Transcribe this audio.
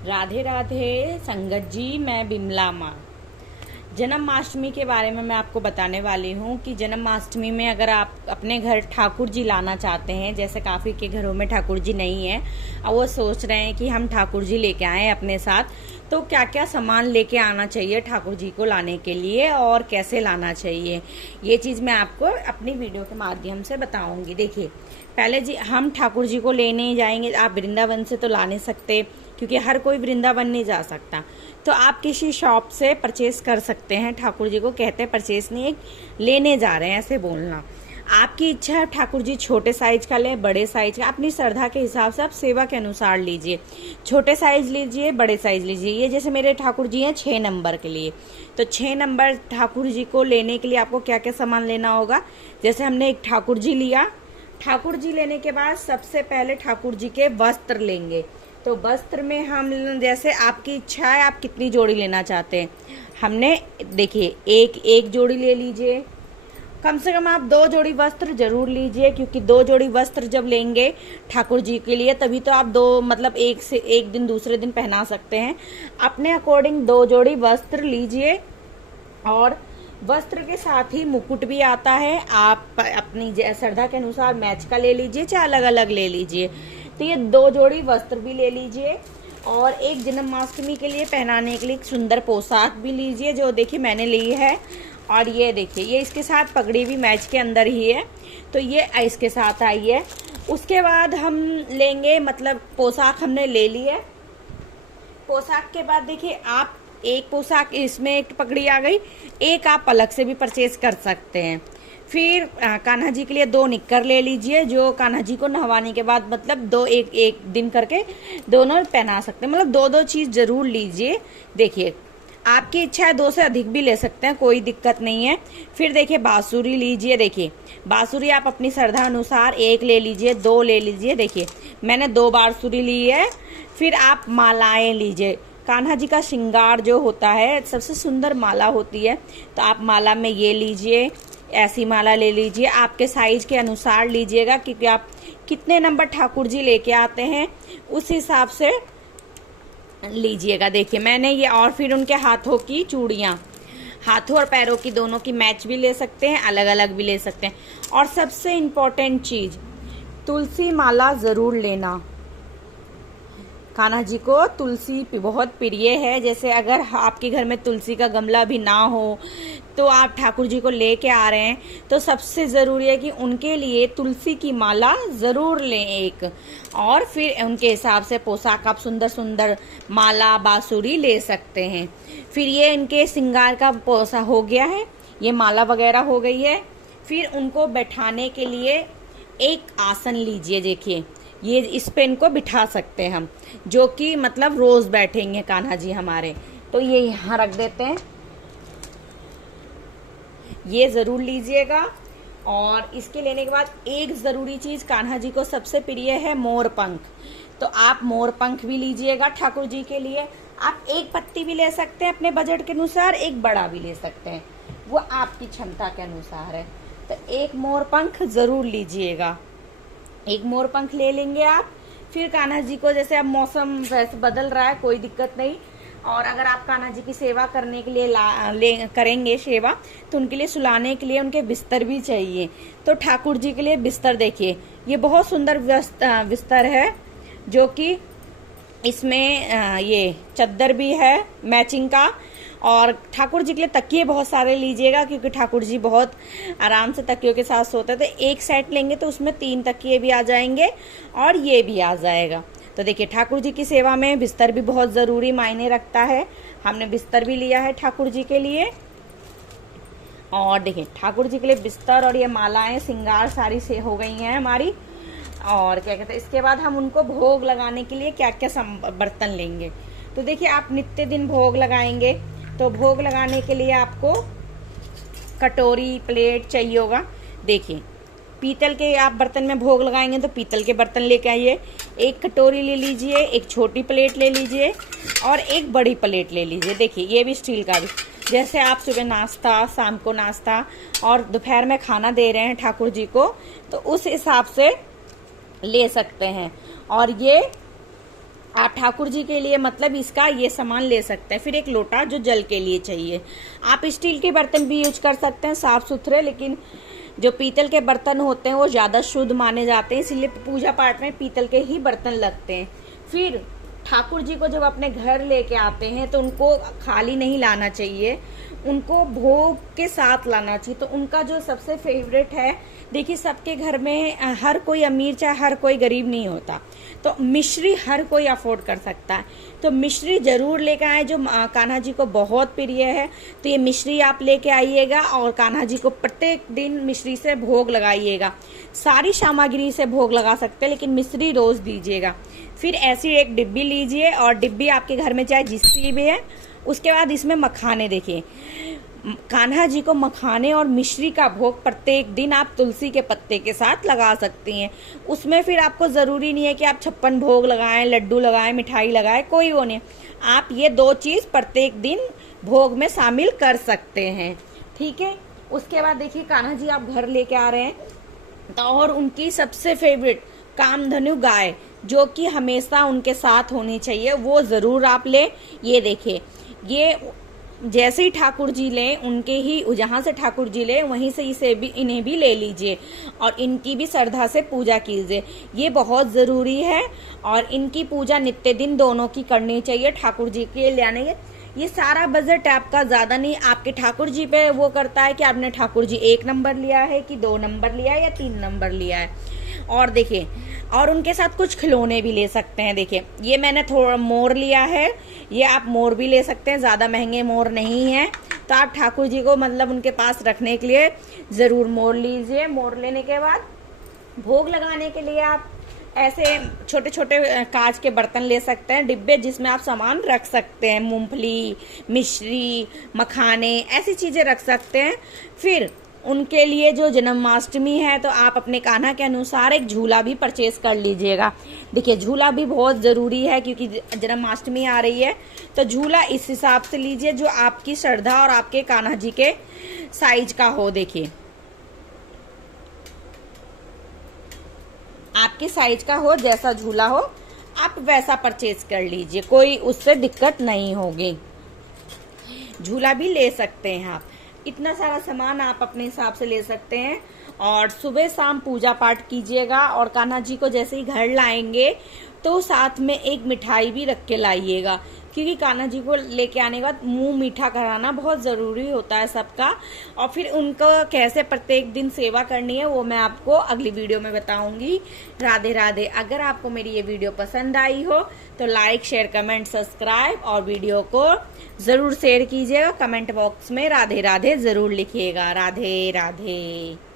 राधे राधे संगत जी, मैं बिमला माँ। जन्माष्टमी के बारे में मैं आपको बताने वाली हूँ कि जन्माष्टमी में अगर आप अपने घर ठाकुर जी लाना चाहते हैं, जैसे काफ़ी के घरों में ठाकुर जी नहीं है और वो सोच रहे हैं कि हम ठाकुर जी लेके आए अपने साथ, तो क्या क्या सामान लेके आना चाहिए ठाकुर जी को लाने के लिए और कैसे लाना चाहिए, ये चीज़ मैं आपको अपनी वीडियो के माध्यम से बताऊंगी। देखिए, पहले जी हम ठाकुर जी को लेने जाएंगे। आप वृंदावन से तो ला नहीं सकते क्योंकि हर कोई वृंदावन नहीं जा सकता, तो आप किसी शॉप से परचेस कर सकते हैं। ठाकुर जी को कहते हैं परचेस नहीं, लेने जा रहे हैं ऐसे बोलना। आपकी इच्छा है ठाकुर जी छोटे साइज का ले, बड़े साइज का, अपनी श्रद्धा के हिसाब से आप सेवा के अनुसार लीजिए। छोटे साइज लीजिए, बड़े साइज लीजिए। ये जैसे मेरे ठाकुर जी हैं 6 नंबर के लिए, तो 6 नंबर ठाकुर जी को लेने के लिए आपको क्या क्या सामान लेना होगा। जैसे हमने एक ठाकुर जी लिया, ठाकुर जी लेने के बाद सबसे पहले ठाकुर जी के वस्त्र लेंगे। तो वस्त्र में हम, जैसे आपकी इच्छा है आप कितनी जोड़ी लेना चाहते हैं। हमने देखिए एक जोड़ी ले लीजिए, कम से कम आप 2 जोड़ी वस्त्र जरूर लीजिए, क्योंकि 2 जोड़ी वस्त्र जब लेंगे ठाकुर जी के लिए तभी तो आप 2 मतलब एक दिन दूसरे दिन पहना सकते हैं। अपने अकॉर्डिंग 2 जोड़ी वस्त्र लीजिए और वस्त्र के साथ ही मुकुट भी आता है। आप अपनी श्रद्धा के अनुसार मैच का ले लीजिए, चाहे अलग अलग ले लीजिए। तो ये 2 जोड़ी वस्त्र भी ले लीजिए और एक जन्माष्टमी के लिए पहनाने के लिए एक सुंदर पोशाक भी लीजिए, जो देखिए मैंने ली है। और ये देखिए, ये इसके साथ पगड़ी भी मैच के अंदर ही है, तो ये इसके साथ आई है। उसके बाद हम लेंगे, मतलब पोशाक हमने ले ली है। पोशाक के बाद देखिए, आप एक पोशाक, इसमें एक पगड़ी आ गई, एक आप अलग से भी परचेज कर सकते हैं। फिर कान्हा जी के लिए 2 निक्कर ले लीजिए, जो कान्हा जी को नहवाने के बाद मतलब 2 एक दिन करके दोनों पहना सकते हैं, मतलब 2 चीज जरूर लीजिए। देखिए, आपकी इच्छा है 2 से अधिक भी ले सकते हैं, कोई दिक्कत नहीं है। फिर देखिए, बांसुरी लीजिए। देखिए, बांसुरी आप अपनी श्रद्धा अनुसार 1 ले लीजिए, 2 ले लीजिए। देखिए, मैंने 2 बांसुरी ली है। फिर आप मालाएं लीजिए। कान्हा जी का श्रृंगार जो होता है, सबसे सुंदर माला होती है, तो आप माला में ये लीजिए, ऐसी माला ले लीजिए। आपके साइज के अनुसार लीजिएगा, क्योंकि आप कितने नंबर ठाकुर जी लेके आते हैं उस हिसाब से लीजिएगा। देखिए, मैंने ये, और फिर उनके हाथों की चूड़ियाँ, हाथों और पैरों की दोनों की मैच भी ले सकते हैं, अलग अलग भी ले सकते हैं। और सबसे इम्पोर्टेंट चीज, तुलसी माला जरूर लेना। कान्हा जी को तुलसी बहुत प्रिय है। जैसे अगर आपके घर में तुलसी का गमला भी ना हो, तो आप ठाकुर जी को लेके आ रहे हैं, तो सबसे ज़रूरी है कि उनके लिए तुलसी की माला ज़रूर लें एक। और फिर उनके हिसाब से पोशाक आप सुंदर सुंदर माला बांसुरी ले सकते हैं। फिर ये इनके श्रृंगार का पोशाक हो गया है, ये माला वगैरह हो गई है। फिर उनको बैठाने के लिए एक आसन लीजिए। देखिए, ये इस पे इनको बिठा सकते हैं हम, जो कि मतलब रोज बैठेंगे कान्हा जी हमारे, तो ये यहाँ रख देते हैं। ये जरूर लीजिएगा। और इसके लेने के बाद एक जरूरी चीज, कान्हा जी को सबसे प्रिय है मोर पंख, तो आप मोर पंख भी लीजिएगा ठाकुर जी के लिए। आप एक पत्ती भी ले सकते हैं अपने बजट के अनुसार, एक बड़ा भी ले सकते हैं, वो आपकी क्षमता के अनुसार है। तो एक मोर पंख जरूर लीजिएगा, एक मोर पंख ले लेंगे आप। फिर कान्हा जी को, जैसे अब मौसम वैसे बदल रहा है, कोई दिक्कत नहीं, और अगर आप कान्हा जी की सेवा करने के लिए करेंगे सेवा, तो उनके लिए सुलाने के लिए उनके बिस्तर भी चाहिए। तो ठाकुर जी के लिए बिस्तर, देखिए ये बहुत सुंदर बिस्तर है, जो कि इसमें ये चद्दर भी है मैचिंग का। और ठाकुर जी के लिए तकिए बहुत सारे लीजिएगा, क्योंकि ठाकुर जी बहुत आराम से तकियों के साथ सोते थे। एक सेट लेंगे तो उसमें 3 तकिए भी आ जाएंगे और ये भी आ जाएगा। तो देखिए, ठाकुर जी की सेवा में बिस्तर भी बहुत ज़रूरी मायने रखता है। हमने बिस्तर भी लिया है ठाकुर जी के लिए। और देखिए, ठाकुर जी के लिए बिस्तर और ये मालाएं श्रृंगार सारी से हो गई हैं हमारी। और क्या कहते हैं, इसके बाद हम उनको भोग लगाने के लिए क्या क्या बर्तन लेंगे। तो देखिए, आप नित्य दिन भोग लगाएंगे, तो भोग लगाने के लिए आपको कटोरी प्लेट चाहिए होगा। देखिए, पीतल के आप बर्तन में भोग लगाएंगे तो पीतल के बर्तन लेके आइए। एक कटोरी ले लीजिए, एक छोटी प्लेट ले लीजिए और एक बड़ी प्लेट ले लीजिए। देखिए, ये भी स्टील का भी, जैसे आप सुबह नाश्ता, शाम को नाश्ता और दोपहर में खाना दे रहे हैं ठाकुर जी को, तो उस हिसाब से ले सकते हैं। और ये आप ठाकुर जी के लिए मतलब इसका ये सामान ले सकते हैं। फिर एक लोटा जो जल के लिए चाहिए। आप स्टील के बर्तन भी यूज कर सकते हैं साफ सुथरे, लेकिन जो पीतल के बर्तन होते हैं वो ज़्यादा शुद्ध माने जाते हैं, इसलिए पूजा पाठ में पीतल के ही बर्तन लगते हैं। फिर ठाकुर जी को जब अपने घर लेके आते हैं तो उनको खाली नहीं लाना चाहिए, उनको भोग के साथ लाना चाहिए। तो उनका जो सबसे फेवरेट है, देखिए सबके घर में हर कोई अमीर चाहे हर कोई गरीब नहीं होता, तो मिश्री हर कोई अफोर्ड कर सकता है, तो मिश्री जरूर लेकर आए जो कान्हा जी को बहुत प्रिय है। तो ये मिश्री आप लेके आइएगा और कान्हा जी को प्रत्येक दिन मिश्री से भोग लगाइएगा। सारी सामग्री से भोग लगा सकते हैं लेकिन मिश्री रोज दीजिएगा। फिर ऐसी एक डिब्बी लीजिए, और डिब्बी आपके घर में चाहे जिसकी भी है। उसके बाद इसमें मखाने, देखिए कान्हा जी को मखाने और मिश्री का भोग प्रत्येक दिन आप तुलसी के पत्ते के साथ लगा सकती हैं। उसमें फिर आपको ज़रूरी नहीं है कि आप 56 भोग लगाएं, लड्डू लगाएं, मिठाई लगाएं, कोई वो नहीं। आप ये 2 चीज़ प्रत्येक दिन भोग में शामिल कर सकते हैं, ठीक है। उसके बाद देखिए कान्हा जी आप घर लेके आ रहे हैं, तो और उनकी सबसे फेवरेट कामधेनु गाय जो कि हमेशा उनके साथ होनी चाहिए, वो ज़रूर आप ले। ये देखिए, ये जैसे ही ठाकुर जी लें उनके ही, जहाँ से ठाकुर जी लें वहीं से इन्हें भी ले लीजिए और इनकी भी श्रद्धा से पूजा कीजिए। ये बहुत ज़रूरी है और इनकी पूजा नित्य दिन दोनों की करनी चाहिए। ठाकुर जी के ले आने ये सारा बजट आपका ज़्यादा नहीं, आपके ठाकुर जी पे वो करता है कि आपने ठाकुर जी 1 नंबर लिया है कि 2 नंबर लिया है या 3 नंबर लिया है। और देखिए, और उनके साथ कुछ खिलौने भी ले सकते हैं। देखिए ये मैंने थोड़ा मोर लिया है, ये आप मोर भी ले सकते हैं, ज़्यादा महंगे मोर नहीं है। तो आप ठाकुर जी को मतलब उनके पास रखने के लिए ज़रूर मोर लीजिए। मोर लेने के बाद भोग लगाने के लिए आप ऐसे छोटे छोटे कांच के बर्तन ले सकते हैं, डिब्बे, जिसमें आप सामान रख सकते हैं, मूंगफली, मिश्री, मखाने, ऐसी चीज़ें रख सकते हैं। फिर उनके लिए जो जन्माष्टमी है तो आप अपने कान्हा के अनुसार एक झूला भी परचेज कर लीजिएगा। देखिए झूला भी बहुत ज़रूरी है क्योंकि जन्माष्टमी आ रही है, तो झूला इस हिसाब से लीजिए जो आपकी श्रद्धा और आपके कान्हा जी के साइज का हो। देखिए आपके साइज का हो, जैसा झूला हो आप वैसा परचेज कर लीजिए, कोई उससे दिक्कत नहीं होगी। झूला भी ले सकते हैं आप, इतना सारा सामान आप अपने हिसाब से ले सकते हैं। और सुबह शाम पूजा पाठ कीजिएगा और कान्हा जी को जैसे ही घर लाएंगे तो साथ में एक मिठाई भी रख के लाइएगा, क्योंकि कान्हा जी को लेके आने के बाद मुंह मीठा कराना बहुत ज़रूरी होता है सबका। और फिर उनको कैसे प्रत्येक दिन सेवा करनी है वो मैं आपको अगली वीडियो में बताऊंगी। राधे राधे। अगर आपको मेरी ये वीडियो पसंद आई हो तो लाइक, शेयर, कमेंट, सब्सक्राइब और वीडियो को ज़रूर शेयर कीजिएगा। कमेंट बॉक्स में राधे राधे ज़रूर लिखिएगा। राधे राधे।